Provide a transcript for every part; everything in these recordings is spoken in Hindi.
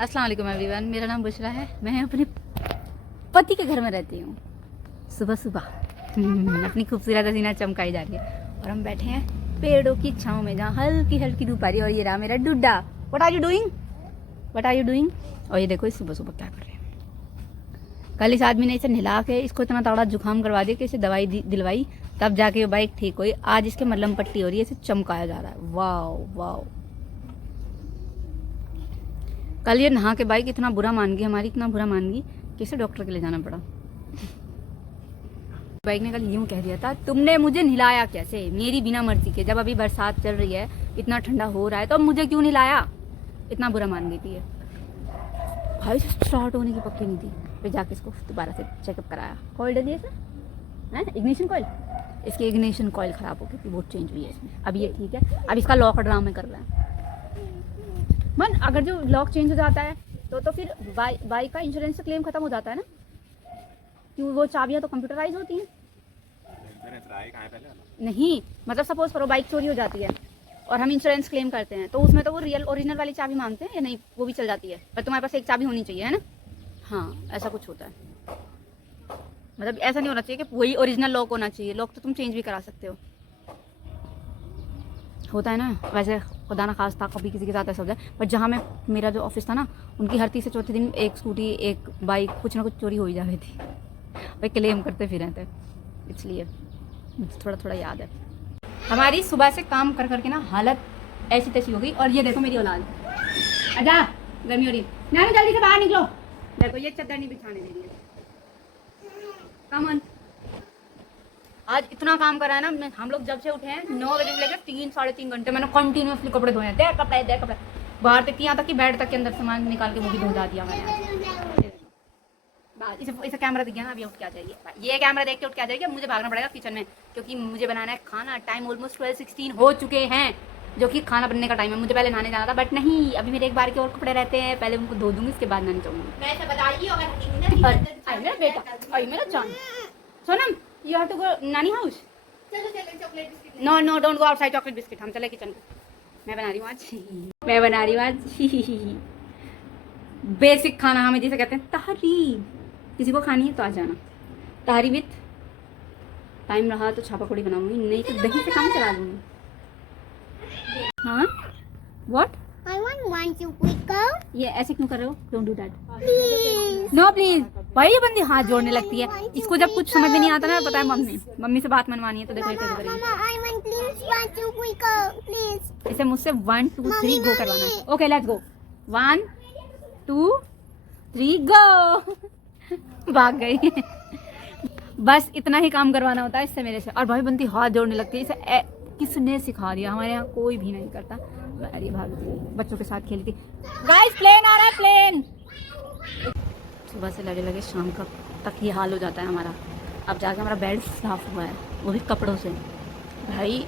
अस्सलाम वालेकुम एवरीवन, मेरा नाम बुशरा है। मैं अपने पति के घर में रहती हूँ। सुबह सुबह अपनी खूबसूरत हसीना चमकाई जा रही है और हम बैठे हैं पेड़ों की छांव में, जहाँ हल्की हल्की धूप आ रही है। और ये रहा मेरा डुड्डा। What are you doing, what are you doing. और ये देखो इस सुबह सुबह क्या कर रहे हैं। कल इस आदमी ने इसे नहला के इसको इतना तगड़ा जुकाम करवा दिया कि इसे दवाई दिलवाई, तब जाके बाइक ठीक हुई। आज इसके मलहम पट्टी हो रही है, इसे चमकाया जा रहा है। Wow wow. कल ये नहा के बाइक इतना बुरा मान गई हमारी, इतना बुरा मान गई कि इसे डॉक्टर के लिए जाना पड़ा। बाइक ने कल यूं कह दिया था, तुमने मुझे नहलाया कैसे, मेरी बिना मर्जी के। जब अभी बरसात चल रही है, इतना ठंडा हो रहा है, तो मुझे क्यों नहलाया। इतना बुरा मान गई थी ये। भाई स्टार्ट होने की पक्की नहीं थी। फिर जाके इसको दोबारा से चेकअप कराया। कॉइल डलिए सर है, इग्निशन कॉइल। इसकी इग्निशन कॉइल ख़राब हो गई थी, वो चेंज हुई है इसमें। अब ये ठीक है। अब इसका लॉक ड्रामे कर रहा है मन। अगर जो लॉक चेंज हो जाता है तो फिर बाइक का इंश्योरेंस से क्लेम खत्म हो जाता है ना, क्यों वो चाबियां तो कंप्यूटराइज होती हैं। नहीं मतलब सपोज करो बाइक चोरी हो जाती है और हम इंश्योरेंस क्लेम करते हैं, तो उसमें तो वो रियल ओरिजिनल वाली चाबी मांगते हैं या नहीं, वो भी चल जाती है। पर तुम्हारे पास एक चाबी होनी चाहिए, है ना। हाँ ऐसा कुछ होता है। मतलब ऐसा नहीं होना चाहिए कि वही ओरिजिनल लॉक होना चाहिए। लॉक तो तुम चेंज भी करा सकते हो, होता है ना। वैसे खुदा ना खास्ता कभी किसी के साथ ऐसा हो जाए। पर जहाँ मैं, मेरा जो ऑफिस था ना, उनकी हर तीसरे चौथे दिन एक स्कूटी एक बाइक कुछ ना कुछ चोरी हो ही जा रही थी। वे क्लेम करते फिर रहते, इसलिए थोड़ा थोड़ा याद है। हमारी सुबह से काम कर करके ना हालत ऐसी तैसी हो गई। और ये देखो मेरी औलाद, आजा गर्मी हो रही है ना, जल्दी से बाहर निकलो। देखो ये चद्दर नहीं बिछाने दे रही है। कम आज इतना काम करा है ना। हम लोग जब से उठे हैं 9 बजे से लेकर 3-3.5 घंटे मैंने कंटिन्यूसली कपड़े धोए हैं। दे कपड़े बाहर तक, यहाँ तक कि बेड तक के अंदर सामान निकाल के वो भी धो दिया मैंने। इसे कैमरा दिख गया ना, अभी उठ के आ जाइए। ये कैमरा देख के उठ के आ जाइए। मुझे भागना पड़ेगा किचन में, क्योंकि मुझे बनाना है खाना। टाइम ऑलमोस्ट 12:16 हो चुके हैं, जो कि खाना बनने का टाइम है। मुझे पहले नहाने जाना था, बट नहीं, अभी मेरे एक बार के और कपड़े रहते हैं, पहले उनको धो दूंगी, इसके बाद नहाने जाऊंगी। मेरा जान Sonam, you have to go nani house. No don't go outside, chocolate biscuit. हम चले किचन को। मैं बना रही हूँ आज बेसिक खाना, हमें जिसे कहते हैं तहरी। किसी को खानी है तो आ जाना। तहरी विथ टाइम रहा तो छापा कौड़ी बनाऊंगी, नहीं तो दही से काम चला लूंगी। हाँ what, I want you quicker. ये ऐसे क्यों कर रहे हो, don't do that. Please. No please. भाई ये बंदी हाथ जोड़ने लगती है। इसको जब कुछ समझ में नहीं आता ना, पता है मम्मी से बात मनवानी है, तो देखो ये कैसे करेगी। Mama, I want you quicker, please. इसे मुझसे 1 2 3 गो करवाना है। Okay let's go. 1 2 3 गो। भाग गई। बस इतना ही काम करवाना होता है इससे, मेरे से। और भाई बंदी हाथ जोड़ने लगती है। इसे किसने सिखा दिया, हमारे यहाँ कोई भी नहीं करता। अरे भागती बच्चों के साथ खेलती। गाइस प्लेन आ रहा है, प्लेन। सुबह से लगे शाम का तक ये हाल हो जाता है हमारा। अब जाके हमारा बेड साफ हुआ है, वो भी कपड़ों से। भाई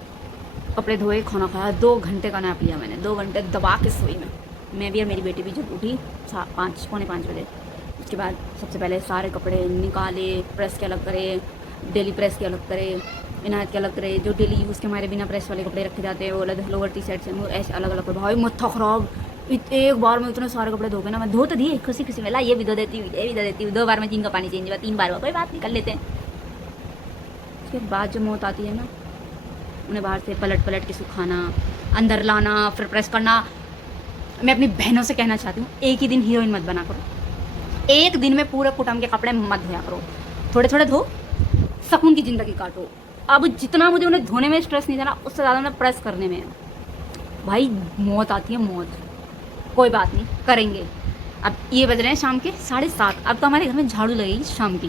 कपड़े धोए, खाना खाया, 2 घंटे का नैप लिया मैंने। 2 घंटे दबा के सोई मैं भी और मेरी बेटी भी। जब उठी 5-5:45 बजे, उसके बाद सबसे पहले सारे कपड़े निकाले, प्रेस के अलग करे, डेली प्रेस के अलग करे, इनायत के अलग करे। जो डेली यूज़ के हमारे बिना प्रेस वाले कपड़े रखे जाते हैं वो अलग, लोअर टी शर्ट से ऐसे अलग अलग। भाई मत्था खराब। एक बार में इतने सारे कपड़े धो के ना, मैं धो तो दिए खुशी में, ला ये भी धो देती हूँ, ये भी धो देती हूँ। 2 बार में 3 का पानी चेंज हुआ, 3 बार हुआ, कोई बात नहीं, कर लेते हैं। उसके बाद जो मौत आती है ना, उन्हें बाहर से पलट के सुखाना, अंदर लाना, फिर प्रेस करना। मैं अपनी बहनों से कहना चाहती हूँ, एक ही दिन हीरोइन मत बना करो। एक दिन में पूरे कुटुंब के कपड़े मत धोया करो, थोड़े थोड़े धो, सुकून की ज़िंदगी काटो। अब जितना मुझे उन्हें धोने में स्ट्रेस नहीं था ना, उससे ज़्यादा उन्हें प्रेस करने में है। भाई मौत आती है, मौत। कोई बात नहीं, करेंगे। अब ये बज रहे हैं शाम के 7:30। अब तो हमारे घर में झाड़ू लगेगी शाम की।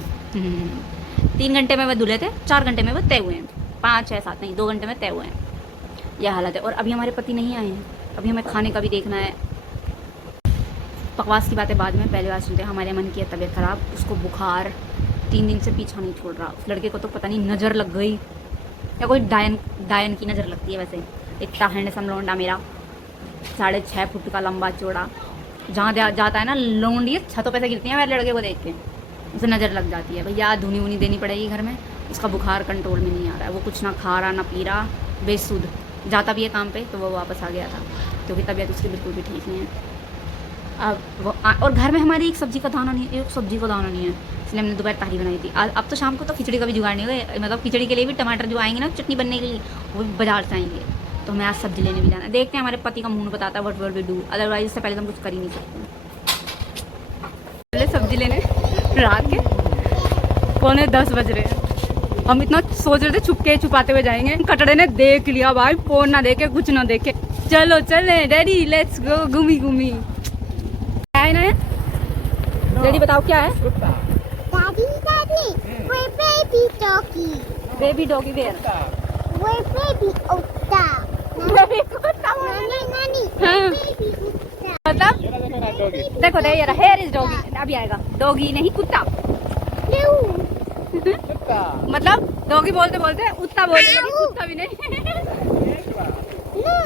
3 घंटे में वह धुले थे, 4 घंटे में वह तय हुए हैं। 5 6 7 नहीं, 2 घंटे में तय हुए हैं। यह हालत है। और अभी हमारे पति नहीं आए हैं, अभी हमें खाने का भी देखना है। बकवास की बातें बाद में, पहले बात सुनते हैं। हमारे मन की तबीयत ख़राब, उसको बुखार 3 दिन से पीछा नहीं छोड़ रहा। उस लड़के को तो पता नहीं नज़र लग गई या कोई डायन की नज़र लगती है। वैसे इतना हैंडसम लौंडा मेरा, 6.5 फुट का लंबा चौड़ा, जहाँ जाता है ना लौंडी छतों पे से गिरती है मेरे लड़के को देख के, उसे नज़र लग जाती है। भैया धुनी वुनी देनी पड़ेगी घर में। उसका बुखार कंट्रोल में नहीं आ रहा है, वो कुछ ना खा रहा ना पी रहा, बेसुध। जाता भी है काम पे, तो वो वापस आ गया था, क्योंकि तबीयत उसकी बिल्कुल भी ठीक नहीं है। अब और घर में हमारी एक सब्जी का दाना नहीं है, एक सब्जी का दाना नहीं है, इसलिए हमने दोपहर तारी बनाई थी। अब तो शाम को तो खिचड़ी का भी जुगाड़ नहीं हुआ, मतलब खिचड़ी के लिए भी टमाटर जो आएंगे ना चटनी बनने के लिए वो भी बाजार से आएंगे। तो हमें आज सब्जी लेने भी जाना है, देखते हैं हमारे पति का मुंह बताता है what will we do, otherwise इससे पहले तो हम कुछ कर ही नहीं सकते। पहले सब्जी लेने रात के 9:45 बज रहे हैं, हम इतना सोच रहे थे छुपके छुपाते हुए जाएंगे, कटड़े ने देख लिया भाई, फोन ना देखे कुछ ना देखे, चलो चले डैडी लेट्स गो घूमी घूमी। क्या है ना डैडी बताओ क्या है? Daddy, Daddy, we're baby doggy. Baby doggy where We're baby Otta. Baby कुत्ता Nani, Nani, हाँ। we're baby Otta. मतलब देखो दे यार हेयर इज डॉगी, अभी आएगा डॉगी नहीं कुत्ता। No, मतलब डॉगी बोलते बोलते उत्ता बोल रहे हैं, कुत्ता भी नहीं। no,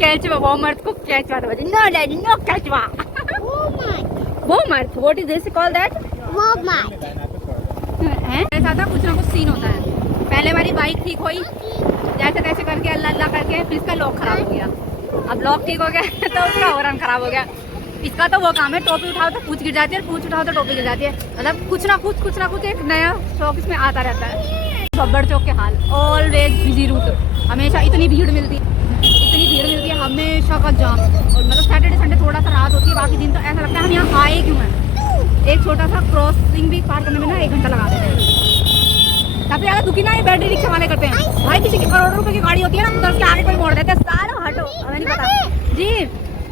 कैचवा वो मर्द को कैचवा तो नो डैडी नो कैचवा Walmart, वो मर्द what is this call that Walmart. है ऐसा था, कुछ ना कुछ सीन होता है। पहले हमारी बाइक ठीक हुई जैसे तैसे करके अल्लाह अल्लाह करके, फिर इसका लॉक खराब हो गया। अब लॉक ठीक हो गया तो उसका हॉर्न खराब हो गया। इसका तो वो काम है टोपी उठाओ तो पूछ गिर जाती है, पूछ उठाओ तो टोपी गिर जाती है, मतलब कुछ ना कुछ एक नया शौक इसमें आता रहता है। बब्बर चौक के हाल ऑलवेज बिजी रूट, हमेशा इतनी भीड़ मिलती है हमेशा का जाम। और मतलब सैटरडे संडे थोड़ा सा रात होती है, बाकी दिन तो ऐसा लगता है हम यहाँ आए क्यों हैं। एक छोटा सा क्रॉसिंग भी पार करने में ना 1 घंटा लगा देते हैं। सबसे ज़्यादा दुखी ना ये बैटरी रिक्शा वाले करते हैं भाई, किसी की करोड़ों रुपए की गाड़ी होती है ना, उधर से आगे कोई मोड़ देते हैं, सारा हटो हमें नहीं पता जी।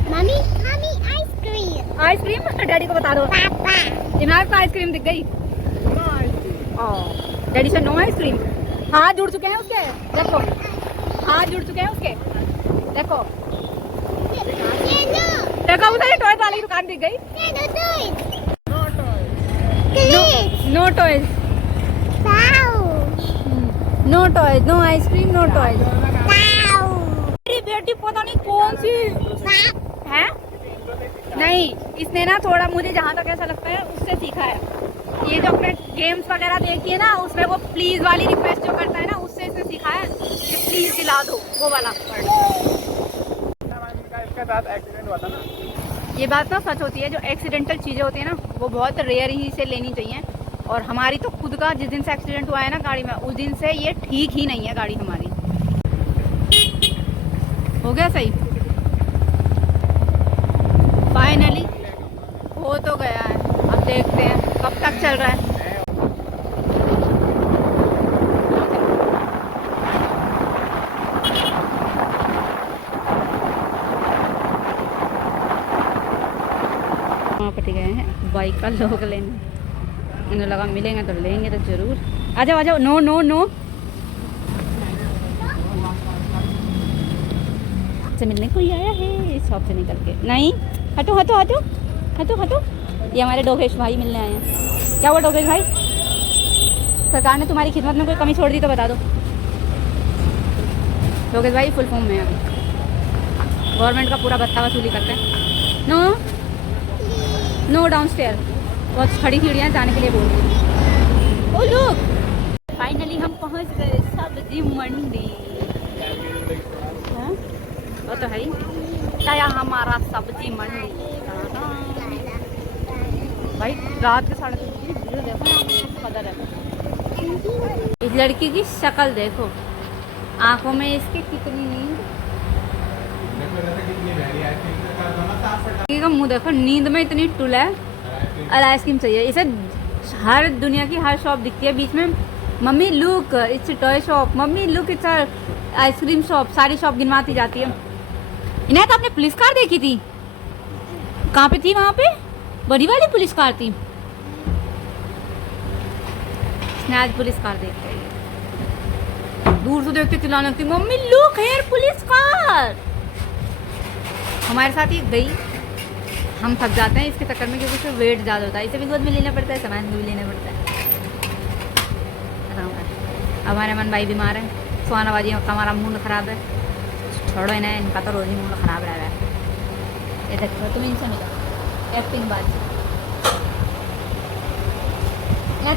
Mommy, Mommy, ice cream. Ice cream daddy को बता दो, Papa. इमरान को आइसक्रीम दिख गई। डैडी से नो आइसक्रीम, हाथ जुड़ चुके हैं उसके, देखो हाथ जुड़ चुके हैं उसके, देखो देखो उधर टॉय वाली दुकान दिख गई। No toys, no toys, no ice cream, no toys. मेरी बेटी पता नहीं कौन सी है, नहीं इसने ना थोड़ा मुझे जहाँ तक ऐसा लगता है उससे सीखा है। ये जो अपने गेम्स वगैरह देखती है ना, उसमें वो प्लीज वाली रिक्वेस्ट जो करता है ना, उससे इसने सीखा है कि प्लीज दिला दो, वो वाला इसके साथ एक्सीडेंट हुआ था ना। ये बात ना सच होती है, जो एक्सीडेंटल चीज़ें होती है ना वो बहुत रेयर ही से लेनी चाहिए। और हमारी तो खुद का जिस दिन से एक्सीडेंट हुआ है ना गाड़ी में, उस दिन से ये ठीक ही नहीं है गाड़ी हमारी। हो गया सही, फाइनली हो तो गया है। अब देखते हैं कब तक चल रहा है। पट गए हैं बाइक का लोग लेने, इन्हें लगा मिलेंगे तो लेंगे तो जरूर। आ जाओ आ जाओ, नो नो नो से मिलने को ही आया है शॉप से निकल के, नहीं हटो हटो हटो हटो हटो। ये हमारे डोगेश भाई मिलने आए हैं। क्या हुआ डोगेश भाई, सरकार ने तुम्हारी खिदमत में कोई कमी छोड़ दी तो बता दो। डोगेश भाई फुल फॉर्म में अभी गवर्नमेंट का पूरा भत्ता वसूली करते हैं। नो नो डाउन स्टेयर, बहुत खड़ी सीढ़ियाँ जाने के लिए बोल रही हैं। ओ लुक फाइनली हम पहुंच गए सब्जी मंडी। हाँ? वो तो है ही, क्या हमारा सब्जी मंडी। भाई रात के 3:30 भीड़ देखो कदर है। इस लड़की की शक्ल देखो, आंखों में इसकी कितनी नींद, का मुंह देखो, नींद में इतनी टुल है। और आइसक्रीम चाहिए इसे, हर दुनिया की हर शॉप दिखती है बीच में। Mummy look it's toy shop, mummy look it's ice cream shop, सारी शॉप गिनवाती जाती है। इन्हें तो आपने पुलिस कार देखी थी, कहाँ पे थी? वहाँ पे बड़ी वाली पुलिस कार थी। आज पुलिस कार देखते हैं, दूर से देखते चिल्लाने लगती mummy look here police car. हमारे साथ ही गई, हम थक जाते हैं इसके चक्कर में, क्योंकि उसमें वेट ज़्यादा होता है, इसे भी गोद में लेना पड़ता है, सामान को भी लेना पड़ता है। हमारे अमन भाई बीमार है, सुहाना बाजी का हमारा मूड ख़राब है, छोड़ो इन्हें, इनका तो रोज़ ही मूड ख़राब रह रहा है। ये देखो तुम इनसे मिलो एक्टिंग बात, मैं